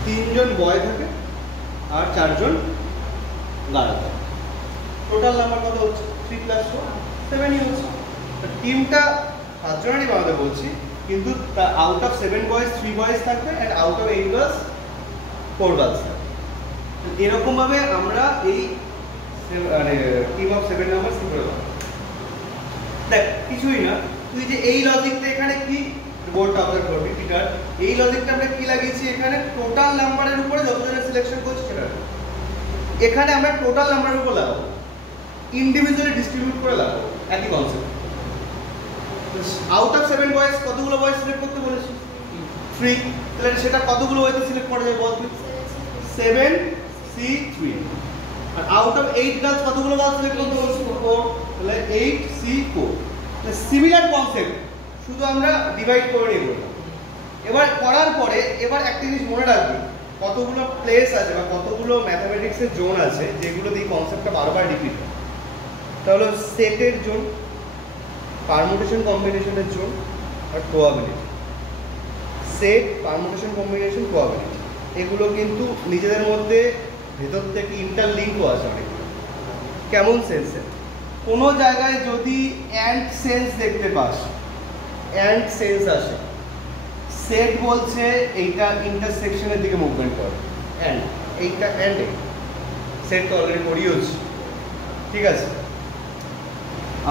3 জন বয় থাকে আর 4 জন গার্ল থাকে। টোটাল নাম্বার কত হচ্ছে? 3 + 4 7ই হচ্ছে। টিমটা 7 জনেরই বানাতে বলছি, কিন্তু আউট অফ 7 বয়েজ 3 বয়েজ থাকবে and out of 8 girls 4 girls থাকবে। এরকম ভাবে আমরা এই মানে টিম অফ 7 নাম্বার কি করে পাবো? দেখ কিছুই না, তুই যে এই লজিকটা এখানে কি বোর্ডটা অবজার্ভ করবি টিটার, এই লজিকটা আমরা কি লাগিয়েছি এখানে? টোটাল নাম্বারের উপরে যতজনের সিলেকশন করছি সেটা। এখানে আমরা টোটাল নাম্বারের উপর লাগাবো, ইন্ডিভিজুয়ালি ডিস্ট্রিবিউট করে লাগাবো, একই কনসেপ্ট। আউট অফ 7 বয়েজ কতগুলো বয়েজ সিলেক্ট করতে বলেছি? 3। তাহলে সেটা কতগুলো বয়েজ সিলেক্ট করা যায় বল? 7C3। আর আউট অফ 8 গার্লস কতগুলো গার্লস সিলেক্ট করতে বলেছি? 4। তাহলে 8C4। সিমিলার কনসেপ্ট, শুধু আমরা ডিভাইড করে নেব। এবার করার পরে এবার একটা জিনিস মনে রাখবি, কতগুলো প্লেস আছে বা কতগুলো ম্যাথমেটিক্সের জোন আছে যেগুলোতে এই কনসেপ্টটা বারবার রিপিট হয়। তাহলে সেটের জোন, পারমুটেশন কম্বিনেশনের জোন আর probability. Set, permutation combination, probability, এগুলো কিন্তু নিজেদের মধ্যে ভেতর থেকে ইন্টারলিঙ্কও আছে অনেকগুলো। কেমন সেন্সে? কোনো জায়গায় যদি অ্যান্ড সেন্স দেখতে পাস, অ্যান্ড সেন্স আসে, সেট বলছে এইটা ইন্টারসেকশনের দিকে মুভমেন্ট করে, অ্যান্ড এইটা অ্যান্ড সেট তো অলরেডি পড়িয়েছি, ঠিক আছে?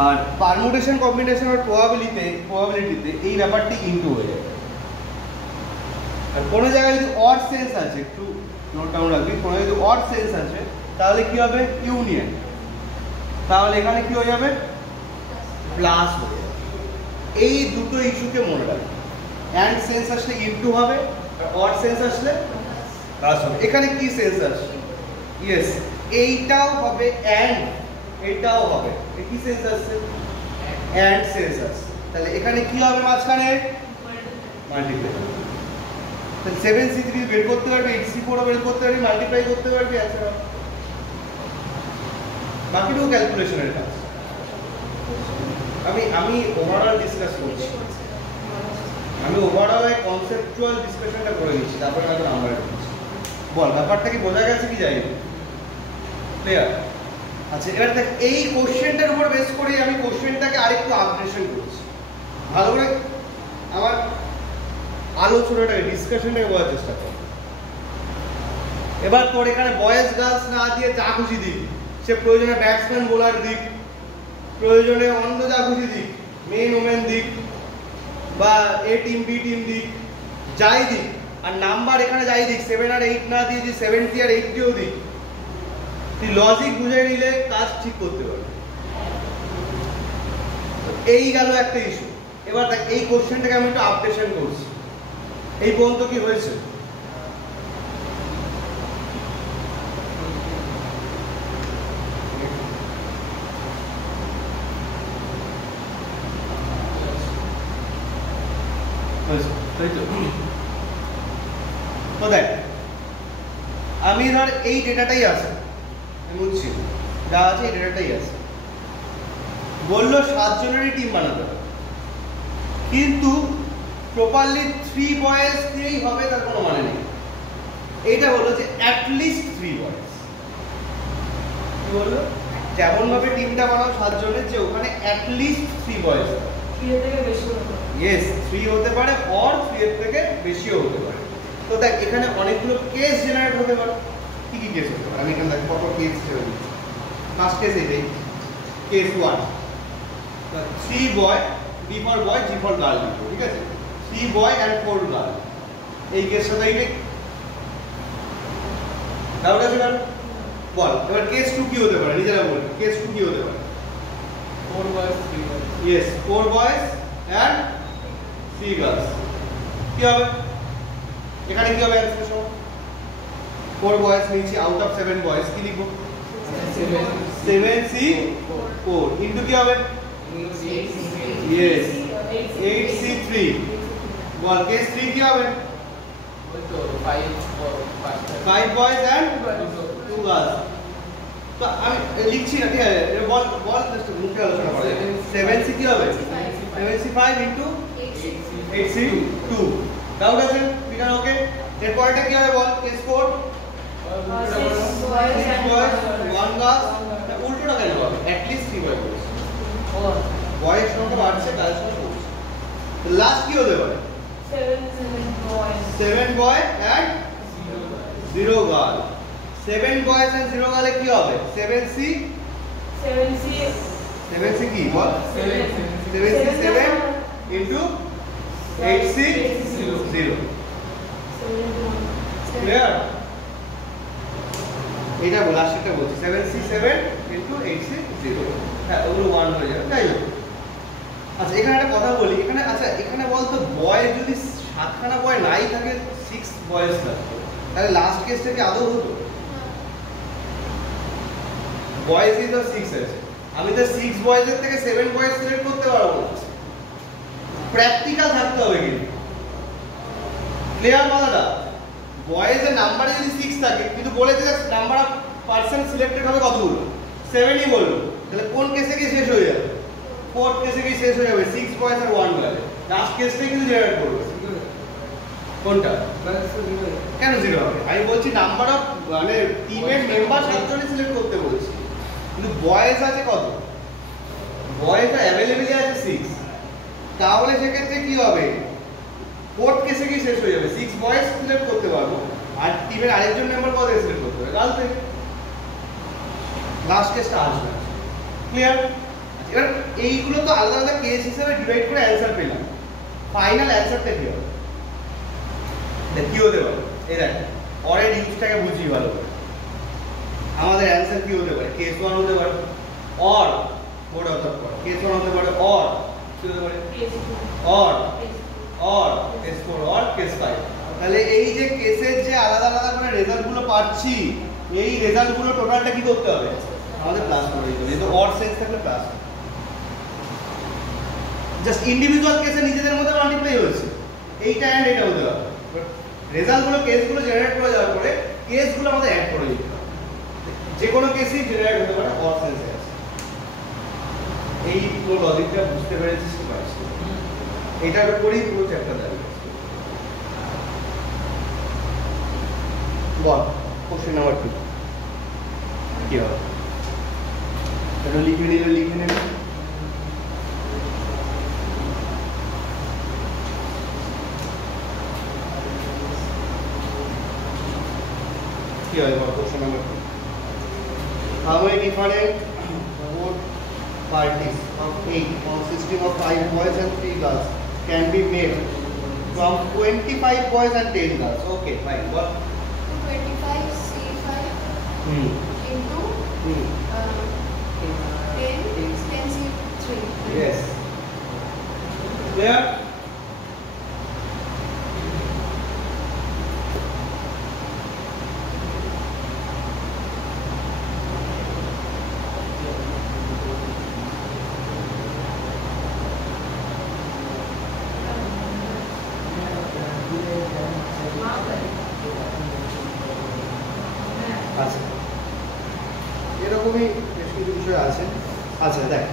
আর পারমুটেশন কম্বিনেশন আর প্রবাবিলিটিতে এই ব্যাপারটি ইনটু হয়ে যাবে। আর কোনো জায়গায় যদি অড সেন্স আছে, একটু নোট ডাউন রাখবি, কোনো যদি অড সেন্স আছে তাহলে কি হবে? ইউনিয়ন। তাহলে এখানে কি হয়ে যাবে? প্লাস হয়ে যাবে। এই দুটো ইস্যুকে মনে রাখবে, অ্যান্ড সেন্স আসলে ইনটু হবে আর অড সেন্স আসলে প্লাস হবে। এখানে কি সেন্স আসছে? ইয়েস, এইটাও হবে অ্যান্ড, এইটাও হবে। কি সেন্স আসছে? অ্যান্ড সেন্স আসছে। তাহলে এখানে কি হবে মাঝখানে? মাল্টিপ্লাই। তাহলে 7C3 বের করতে পারবি, 8C4 বের করতে পারবি, মাল্টিপ্লাই করতে পারবি, অ্যান্সার হবে। বাকিটুকু ক্যালকুলেশনের কাজ। আমি ওভারঅল ডিসকাস করছি, আমি ওভারঅল কনসেপচুয়াল ডিসকাশনটা করে নিচ্ছি, তারপরে আমি নাম্বার দিচ্ছি। বল ব্যাপারটা কি বোঝা গেছে কি যাই? ক্লিয়ার? আচ্ছা, এবার দেখ এই কোশ্চেনটার উপর বেস করে আমি কোশ্চেনটাকে আরেকটু আপডেশন করছি, ভালো করে আমার আলোচনাটাকে ডিসকাশনটাকে বোঝার চেষ্টা কর। এবার তোর এখানে বয়েজ গার্লস না দিয়ে যা খুশি দিক, সে প্রয়োজনে ব্যাটসম্যান বোলার দিক, প্রয়োজনে অন্য যা খুশি দিক, মেন ওমেন দিক, বা এ টিম বি টিম দিক, যাই দিক, আর নাম্বার এখানে যাই দিক 7 আর 8 না দিয়ে যদি 70 আর 80ও দিক, তুই লজিক বুঝে নিলে কাজ ঠিক করতে পারবি। এই গেল একটা ইস্যু। এবার দেখ এই কোশ্চেনটাকে আমি একটু আপডেশন করছি। এই পর্যন্ত কি হয়েছে? তো দেখ আমি ধর এই ডেটাটাই আছে, আমি বুঝছি যা আছে এই ডেটাটাই আছে, বললো 7 জনেরই টিম বানাতে হবে, কিন্তু প্রপারলি 3 বয়েজ দিয়েই হবে তার কোনো মানে নেই। এইটা বললো যে অ্যাটলিস্ট 3 বয়েজ। কি বললো? যেমন ভাবে টিমটা বানাও 7 জনের, যে ওখানে অ্যাটলিস্ট 3 বয়েজ। 3 এর থেকে বেশি হতে পারে। ইয়েস, 3 হতে পারে অর 3 এর থেকে বেশিও হতে পারে। তো দেখ এখানে অনেকগুলো কেস জেনারেট হতে পারে। কি কি কেস হতে পারে? আমি এখানে দেখ কত কেস ছেড়ে দিচ্ছি। ফার্স্ট কেস এইটাই, case 1, 3 boy, B for boy, G for girl, ঠিক আছে? 3 বয় অ্যান্ড 4 গার্ল, এই কেসটা তাই নেই। ডাউট আছে কার? বল এবার কেস 2 কি হতে পারে, নিজেরা বল। কেস 2 কি হতে পারে? 4 boys 3 girls। Yes, 4 boys and 3 girls. কি হবে এখানে? কি হবে অ্যান্সার? সব 4 বয়েজ নিয়েছি আউট অফ 7 বয়েজ, কি লিখবো? 7C 4 ইনটু কি হবে? Yes, 8C3। বল কেস 3 কি হবে? 5 বয়েজ অ্যান্ড 2 গার্লস। তো আমি লিখছি না, ঠিক আছে? বল বল জাস্ট মুখে আলোচনা করা যাবে। 7C কি হবে? 7C5 into 8C2। ডাউট আছে? এটা ওকে। এর পরেরটা কি হবে বল? Case 4 6 boys 1 girls. উল্টোটা কেন হবে? At least 3 boys. বয়েজ সংখ্যা বাড়ছে, গার্লস সংখ্যা কমছে। লাস্ট কি হতে পারে? 7 boy and 0 girl. 7 boys and 0 গার্লে কি হবে? 7C কি বল? 7C7 into 8C0। ক্লিয়ার? এটা বল, লাস্টটা বলছি 7C7 ইনটু 8C0। হ্যাঁ, ওগুলো 1 হয়ে যাবে, তাই না? আচ্ছা এখানে একটা কথা বলি, এখানে আচ্ছা এখানে বলতো বয় যদি 7খানা বয় নাই থাকে, 6 বয়েজ থাকতো, তাহলে লাস্ট কেসটা কি আদৌ হতো? বয়েজই তো 6 আছে, আমি তো 6 বয়েজের থেকে 7 বয়েজ সিলেক্ট করতে পারবো না। প্র্যাকটিক্যাল থাকতে হবে কিন্তু। ক্লিয়ার কথাটা? বয়েজের নাম্বারে যদি 6 থাকে, কিন্তু বলে দিলে নাম্বার অফ পারসন সিলেক্টেড হবে কতগুলো? 7ই বললো, তাহলে কোন কেসে কি শেষ হয়ে যাবে? 4th কেসে কি শেষ হয়ে যাবে? 6 বয়েজ আর 1 গার্ল। লাস্ট কেসটাই কিন্তু জেনারেট করবে। কোনটা? কেন 0 হবে? আমি বলছি নাম্বার অফ মানে টিমের মেম্বার 7 জনই সিলেক্ট করতে বলছি, কিন্তু বয়েজ আছে কত? বয়েজ অ্যাভেলেবলই আছে 6। তাহলে সেক্ষেত্রে কি হবে? 4th কেসে কি শেষ হয়ে যাবে? 6 বয়েজ সিলেক্ট করতে পারবো, আর টিমের আরেকজন মেম্বার কত সিলেক্ট করতে হবে? গার্ল থেকে। লাস্ট কেসটা আসবে। ক্লিয়ার? এবার এইগুলো তো আলাদা আলাদা কেস হিসেবে ডিভাইড করে অ্যানসার পেলাম। ফাইনাল অ্যানসারটা কি হবে? কি হতে পারে? এই দেখ, অরের ইউজটাকে বুঝি ভালো করে। আমাদের অ্যানসার কি হতে পারে? কেস 1 হতে পারে, অর মোড অর্থাৎ পর কেস 1 হতে পারে, অর কি হতে পারে? Or case 4 or case 5। তাহলে এই যে কেসের যে আলাদা আলাদা করে রেজাল্টগুলো পাচ্ছি, এই রেজাল্টগুলো টোটালটা কি করতে হবে? আমাদের প্লাস করে দিতে হবে। তো অর সেন্স থাকলে প্লাস, জাস্ট ইন্ডিভিজুয়াল কেসে নিজেদের মধ্যে মাল্টিপ্লাই হয়েছে, এইটা এন্ড এটা হতে হবে। রেজাল্টগুলো কেসগুলো জেনারেট করে যাওয়ার পরে কেসগুলো আমাদের অ্যাড করে দিতে হবে। যে কোনো কেসই জেনারেট হতে পারে অর সেন্সে আছে। এই পুরো লজিকটা বুঝতে পেরেছিস কি পারছিস? এটার উপরেই পুরো চ্যাপ্টার দাঁড়িয়ে আছে। বল কোশ্চেন নাম্বার 2 কি হবে? এটা লিখে নেবে। কি হবে বল question number 2? How many different both parties of 8 consisting of 5 boys and 3 girls can be made from 25 boys and 10 girls. Okay, fine. What? 25 C5 into 10 C3. Yes. Clear? আচ্ছা, এরকমই বেশ কিছু বিষয় আছে। আচ্ছা দেখ,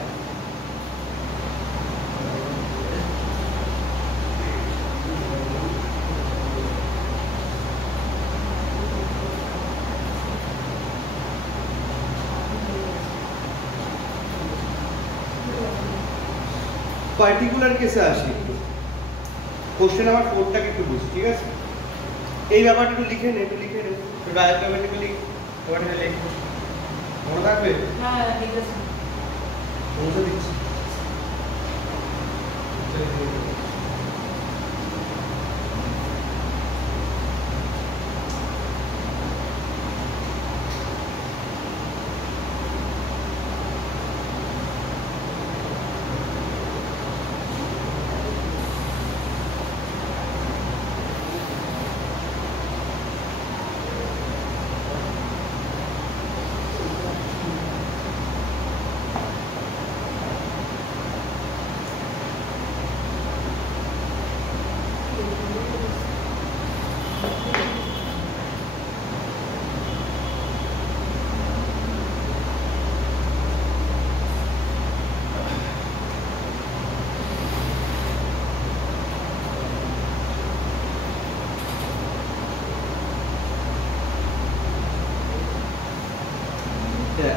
পার্টিকুলার কেসে আসি। কোশ্চেন নাম্বার 4টাকে একটু বুঝ, ঠিক আছে? এই ব্যাপারটা একটু লিখে নে, বায়োগ্রাফিক্যালি ব্যাপারটা লিখ, মনে থাকবে? হ্যাঁ, ঠিক আছে। পৌঁছে দিচ্ছি।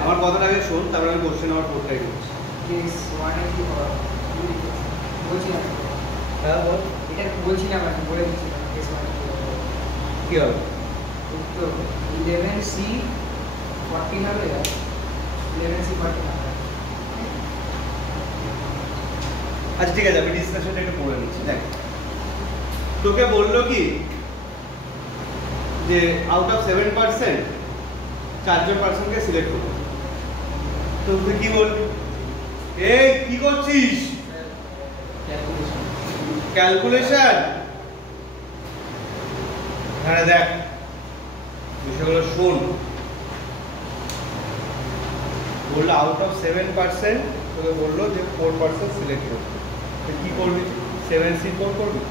আমার কথাটা আগে শোন, তারপরে আমি কোশ্চেন নাম্বার 4টাই বলছি। কেস 1 এ কি হবে? বলছি না। হ্যাঁ বল, এটা বলছি না, মানে বলে দিচ্ছি কেস 1 এ কি হবে? তো 11C 40 হবে, 11C 40 হবে। আচ্ছা ঠিক আছে, আমি ডিসকাশনটা একটু পড়ে নিচ্ছি। দেখ, তোকে বললো কি যে আউট অফ 7% 4জন পার্সনকে সিলেক্ট করবো, তো তুই কি বলবি? এই কি করছিস? ক্যালকুলেশন। হ্যাঁ দেখ, বিষয়গুলো শোন। বললো আউট অফ 7% তোকে বললো যে 4% সিলেক্ট করবি, তুই কি করবি? 7C4 করবি।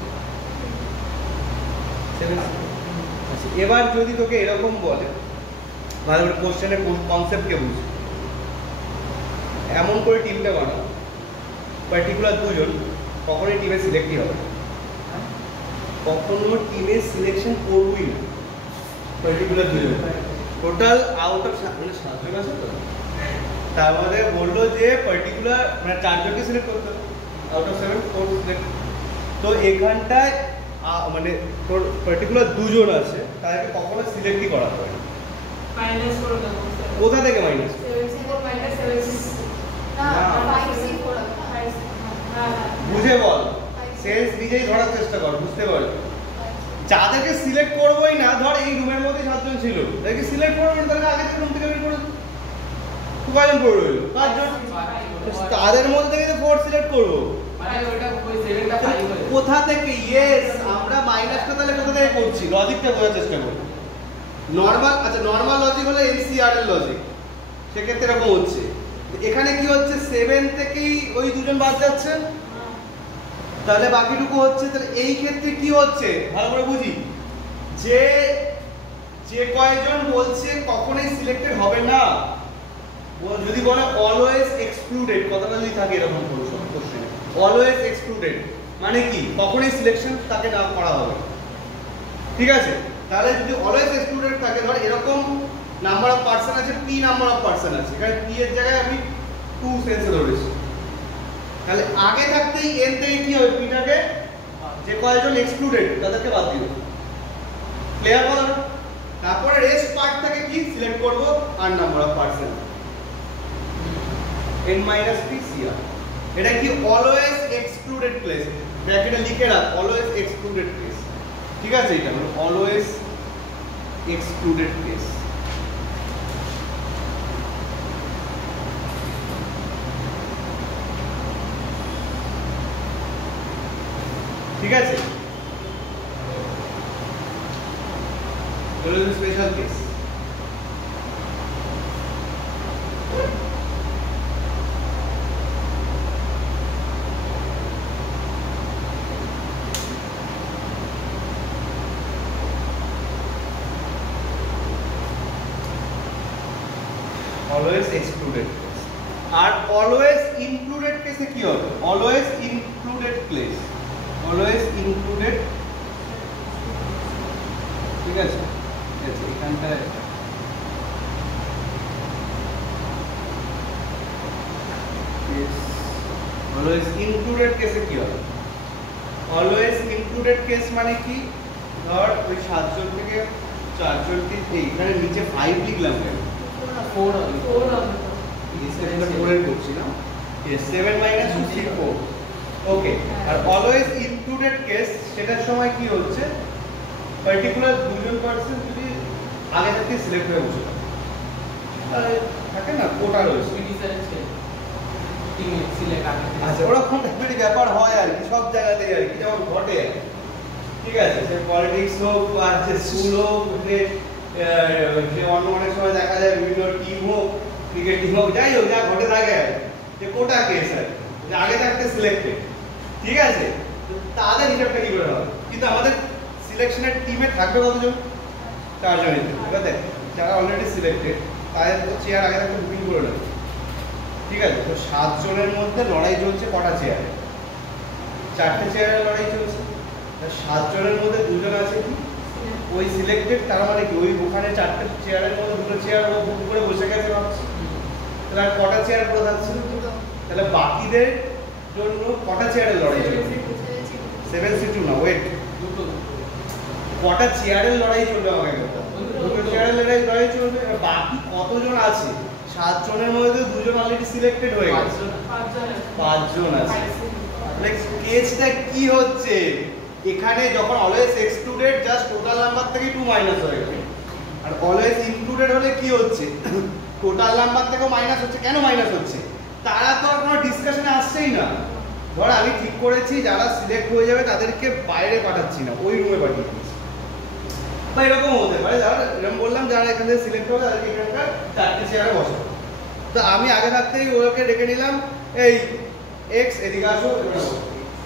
7C। আচ্ছা, এবার যদি তোকে এরকম বলে, ভালো করে কোশ্চেনের কনসেপ্টকে বুঝ, এমন করে টিমটা বানাও পার্টিকুলার 2জন কখনোই টিমে সিলেক্টই হবে না, কখনো টিমে সিলেকশন করবই না। পার্টিকুলার 2জন টোটাল আউট অফ 7জন আছে তো, তার মধ্যে বললো যে পার্টিকুলার মানে 4জনকে সিলেক্ট করতে হবে, আউট অফ 7 4 সিলেক্ট। তো এখানটায় মানে তোর পার্টিকুলার 2জন আছে, তাদেরকে কখনো সিলেক্টই করা হবে না। মাইনাস করে দেবো। কোথা থেকে মাইনাস? 74 minus 76 না, না। 5C4 হবে। হ্যাঁ, বুঝে বল, সেন্স নিজেই ধরার চেষ্টা কর, বুঝতে পারবি। যাদেরকে সিলেক্ট করবোই না, ধর এই রুমের মধ্যে 7জন ছিল, তাদেরকে সিলেক্ট করবো না, তাহলে আগে থেকে রুম থেকে বের করে দিবো। কয়জন পড়ে রইল? 5জন। তাদের মধ্যে থেকে 4 সিলেক্ট করবো। মানে ওটা ওই 7টা 5 হয়ে যাবে। কোথা থেকে? ইয়েস, আমরা মাইনাসটা তাহলে কোথা থেকে করছি? লজিকটা বোঝার চেষ্টা করি। নরমাল, আচ্ছা নরমাল লজিক হলো এনসিআর এর লজিক, সেক্ষেত্রে এরকম হচ্ছে। এখানে কি হচ্ছে? 7 থেকেই ওই 2জন বাদ যাচ্ছে, তাহলে বাকিটুকু হচ্ছে। তাহলে এই ক্ষেত্রে কি হচ্ছে ভালো করে বুঝি, যে যে কয়জন বলছে কখনোই সিলেক্টেড হবে না, যদি বলে অলওয়েজ এক্সক্লুডেড, কথাটা যদি থাকে এরকম কোনো কোশ্চেনে, অলওয়েজ এক্সক্লুডেড মানে কি? কখনোই সিলেকশন তাকে না করা হবে, ঠিক আছে? তাহলে যদি অলওয়েজ এক্সক্লুডেড থাকে, ধর এরকম নাম্বার অফ পার্সন আছে, p নাম্বার অফ পার্সন আছে, এখানে p এর জায়গায় আমি 2 সেন্সে ধরেছি, তাহলে আগে থাকতেই n থেকে কি হবে? p টাকে যে কয়জন এক্সক্লুডেড তাদেরকে বাদ দিও। ক্লিয়ার হলো? তারপরে রেস্ট পার্ট থেকে কি সিলেক্ট করব? আর number of person n - p cr। এটা কি অলওয়েজ এক্সক্লুডেড প্লেস। ব্র্যাকেটে লিখে রাখ অলওয়েজ এক্সক্লুডেড কেস, ঠিক আছে? এটা হলো অলওয়েজ এক্সক্লুডেড কেস। ঠিক আছে, special case. Always excluded case. আর অলওয়েজ ইনক্লুডেড কেসে কি হবে? Always included case, always included, ঠিক আছে? আচ্ছা, এখানটায় অলওয়েজ ইনক্লুডেড কেসে কি হবে? অলওয়েজ ইনক্লুডেড কেস মানে কি? ধর ওই 7 জন থেকে 4 জনকে এইখানে নিচে 5 লিখলাম কেন? 4 4 করছিলাম। Yes, 7 minus 2 3 4. ওকে, আর অলওয়েজ ইনক্লুডেড কেস সেটার সময় কি হচ্ছে? পার্টিকুলার দুজন পারসন যদি আগে থেকে সিলেক্ট হয়ে বসে তাহলে থাকে না কোটা রয়েছে। আচ্ছা, ওরকম একটা ব্যাপার হয় আর কি সব জায়গাতেই আর কি, যেমন ঘটে আর কি। ঠিক আছে, সে পলিটিক্স হোক আর যে স্কুল হোক, যে অন্য অনেক সময় দেখা যায় বিভিন্ন টিম হোক, ক্রিকেট টিম হোক, যাই হোক, যা ঘটে থাকে আর যে কোটা কেস আর যে আগে থাকতে সিলেক্টেড। ঠিক আছে, তাদের হিসাবটা কি করে হবে? কিন্তু আমাদের সিলেকশনের টিমে থাকবে কতজন? 4 জনই। ঠিক আছে, যারা অলরেডি সিলেক্টেড তাদের তো চেয়ার আগে থাকতে বুকিং করে নেবে। ঠিক আছে, তো 7 জনের মধ্যে লড়াই চলছে কটা চেয়ারে? 4টে চেয়ারের লড়াই চলছে। 7 জনের মধ্যে 2 জন আছে কি ওই সিলেক্টেড, তার মানে কি ওই ওখানে 4টে চেয়ারের মধ্যে 2টো চেয়ার ও বুক করে বসে গেছে ভাবছি। তাহলে আর কটা চেয়ার পুরো থাকছে? তাহলে বাকিদের জন্য কটা চেয়ারের লড়াই চলছে? 7C2 না, ওয়েট, কটা চেয়ারের লড়াই চলবে? আমাকে কথা, 2টো চেয়ারের লড়াই চলবে। বাকি কতজন আছে? 7 জনের মধ্যে 2 জন অলরেডি সিলেক্টেড হয়ে গেছে, 5 জন আছে। তাহলে কেসটা কি হচ্ছে? এখানে যখন always excluded just total number থেকে 2 মাইনাস হয়ে গেছে, আর অলওয়েজ ইনক্লুডেড হলে কি হচ্ছে? টোটাল নাম্বার থেকেও মাইনাস হচ্ছে। কেন মাইনাস হচ্ছে? তারা তো আর কোনো ডিসকাশনে আসছেই না। ধর আমি ঠিক করেছি যারা সিলেক্ট হয়ে যাবে তাদেরকে বাইরে পাঠাচ্ছি না, ওই রুমে পাঠিয়ে দিচ্ছি, বা এরকম হতে পারে। যারা এরকম বললাম যারা এখান থেকে সিলেক্ট হবে তাদেরকে এখানকার 4টে চেয়ারে বসাবো। তো আমি আগে থাকতেই ওকে ডেকে নিলাম, এই এক্স এদিকে আসো, এখানে বসো,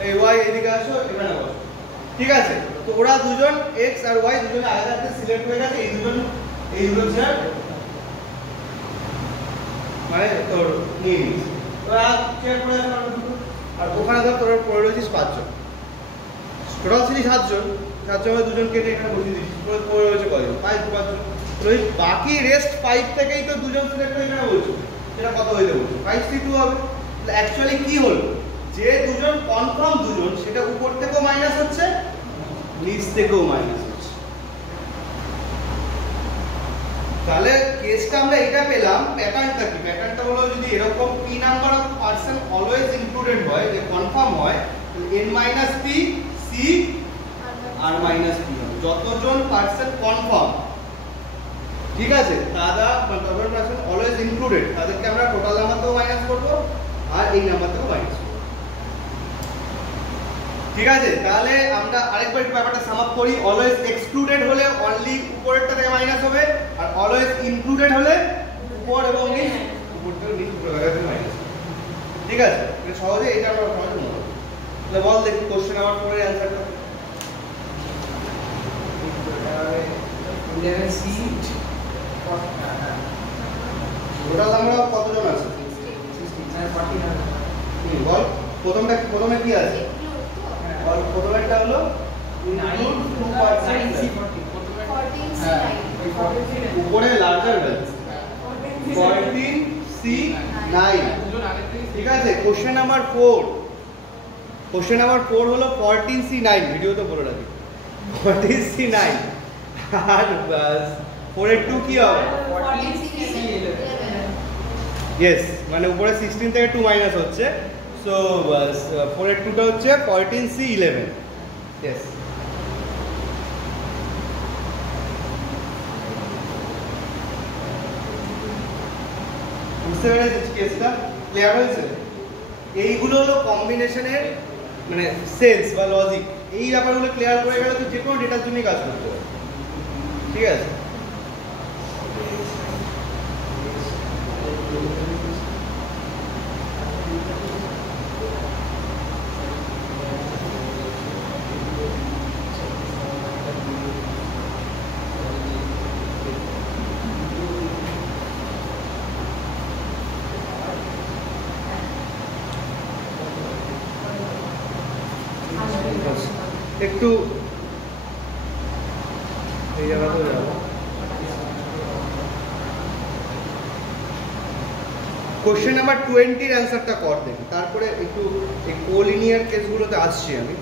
এই ওয়াই এদিকে আসো, এখানে বসো। ঠিক আছে, তো ওরা 2 জন এক্স আর ওয়াই দুজনে আগে থাকতে সিলেক্ট হয়ে গেছে। এই দুটো চেয়ার মানে তোর নিয়ে নিয়েছি, ওরা চেয়ার পড়ে আছে আমরা দুটো। আর ওখানে ধর তোর পড়ে রয়েছিস 5 জন, টোটাল ছিলি 7 জন। 7 জনের 2 জনকে এখানে বসিয়ে দিচ্ছিস, পড়ে রয়েছে কয়জন? 5 জন। ওই বাকি রেস্ট 5 থেকেই তো 2 জন সিলেক্ট হয়ে এখানে বলছো, সেটা কত হইতে বলছো? 5C2 হবে। অ্যাকচুয়ালি কি হলো? যে 2 জন কনফার্ম 2 জন, সেটা উপর থেকেও মাইনাস হচ্ছে, নিচ থেকেও মাইনাস হচ্ছে। তাহলে কেসটা আমরা এটা পেলাম। প্যাটার্নটা কি? প্যাটার্নটা হলো যদি এরকম p number of person always included হয়, যে কনফার্ম হয়, n - p c r - p হবে। যতজন পারসন কনফার্ম, ঠিক আছে, যতজন পারসন অলওয়েজ ইনক্লুডেড, তাদেরকে আমরা টোটাল নাম্বার থেকেও মাইনাস করব আর এই নাম্বার থেকেও মাইনাস করব। ঠিক আছে, তাহলে আমরা আরেকবার একটু ব্যাপারটা সাম আপ করি। অলওয়েজ এক্সক্লুডেড হলে অনলি উপরেরটা থেকে মাইনাস হবে, আর অলওয়েজ ইনক্লুডেড হলে উপর এবং নিচ, উপর থেকে নিচ, উপর থেকে মাইনাস। ঠিক আছে, এটা সহজে, এটা আমরা সহজে মনে রাখবো। তাহলে বল দেখি কোশ্চেন নাম্বার 4 এর অ্যানসারটা। 11C টোটাল নাম্বার কতজন আছে? 16 বল প্রথমে কি আছে? বল প্রথমেরটা হলো ইনক্লুড 2%, উপরে লার্জার ভ্যালু 14C9। ঠিক আছে, কোশ্চেন নাম্বার 4 হলো 14C9। ভিডিও তো বলে রাখি, 14C9। আর 4 এর 2 কি হবে? ইয়েস, মানে উপরে 16 থেকে 2 মাইনাস হচ্ছে, সো সো 482টা হচ্ছে 14C11 ইয়েস বুঝতে পেরেছিস কেসটা ক্লিয়ার হয়েছে এইগুলো হলো কম্বিনেশনের মানে সেন্স বা লজিক এই ব্যাপারগুলো ক্লিয়ার করে গেলে তো যে কোনো ডেটার জন্যই কাজ করতে হবে ঠিক আছে একটু এই জায়গাতেও যাবো কোশ্চেন নাম্বার 20 এর অ্যান্সারটা কর দেখি তারপরে একটু এই কোলিনিয়ার কেসগুলোতে আসছি আমি